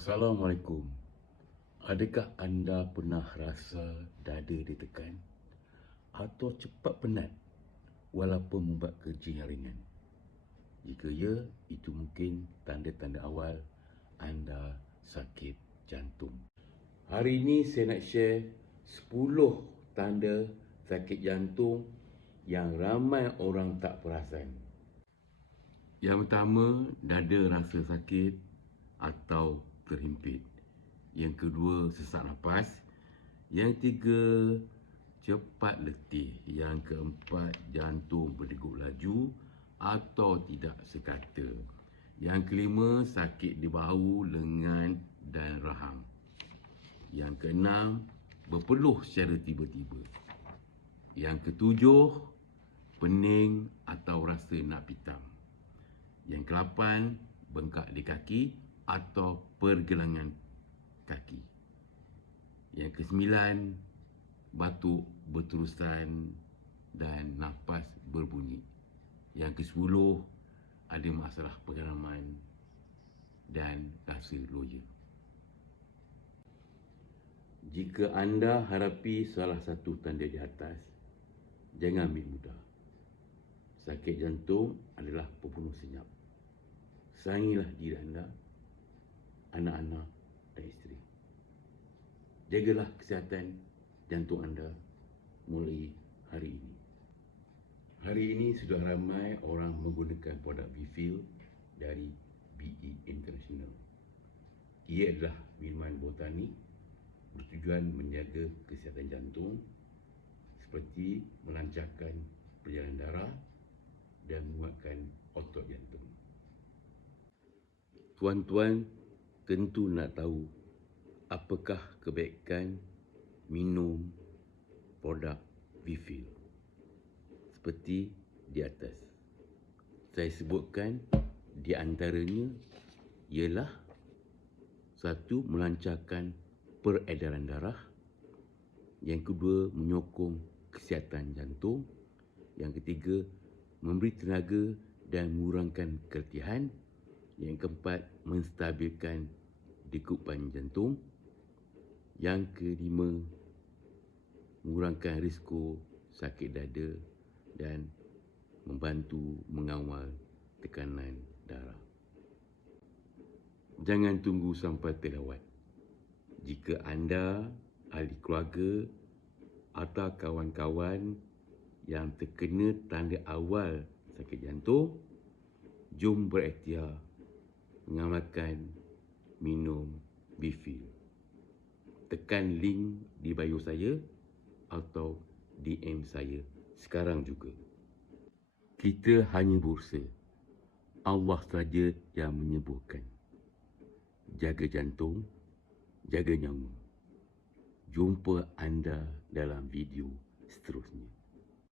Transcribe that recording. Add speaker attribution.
Speaker 1: Assalamualaikum. Adakah anda pernah rasa dada ditekan atau cepat penat walaupun membuat kerja yang ringan? Jika ya, itu mungkin tanda-tanda awal anda sakit jantung. Hari ini saya nak share 10 tanda sakit jantung yang ramai orang tak perasan. Yang pertama, dada rasa sakit atau terhimpit. Yang kedua, sesak nafas. Yang tiga, cepat letih. Yang keempat, jantung berdegup laju atau tidak sekata. Yang kelima, sakit di bahu, lengan dan rahang. Yang keenam, berpeluh secara tiba-tiba. Yang ketujuh, pening atau rasa nak pitam. Yang kelapan, bengkak di kaki atau pergelangan kaki. Yang kesembilan, batuk berterusan dan nafas berbunyi. Yang kesepuluh, ada masalah pengalaman dan rasa loya. Jika anda harapi salah satu tanda di atas, jangan ambil mudah. Sakit jantung adalah pembunuh senyap. Sayangilah diri anda, anak-anak dan isteri. Jagalah kesihatan jantung anda mulai hari ini. Hari ini sudah ramai orang menggunakan produk Bifil dari BE International. Ia adalah minuman botani bertujuan menjaga kesihatan jantung seperti melancarkan perjalanan darah dan menguatkan otot jantung. Tuan-tuan tentu nak tahu apakah kebaikan minum produk Vifil seperti di atas. Saya sebutkan di antaranya ialah satu melancarkan peredaran darah, yang kedua menyokong kesihatan jantung, yang ketiga memberi tenaga dan mengurangkan keletihan, yang keempat menstabilkan degupan jantung, yang kelima mengurangkan risiko sakit dada dan membantu mengawal tekanan darah. Jangan tunggu sampai terlewat. Jika anda, ahli keluarga atau kawan-kawan yang terkena tanda awal sakit jantung, jom berikhtiar mengamalkan minum Bifil. Tekan link di bio saya atau DM saya sekarang juga. Kita hanya berusaha. Allah saja yang menyembuhkan. Jaga jantung, jaga nyawa. Jumpa anda dalam video seterusnya.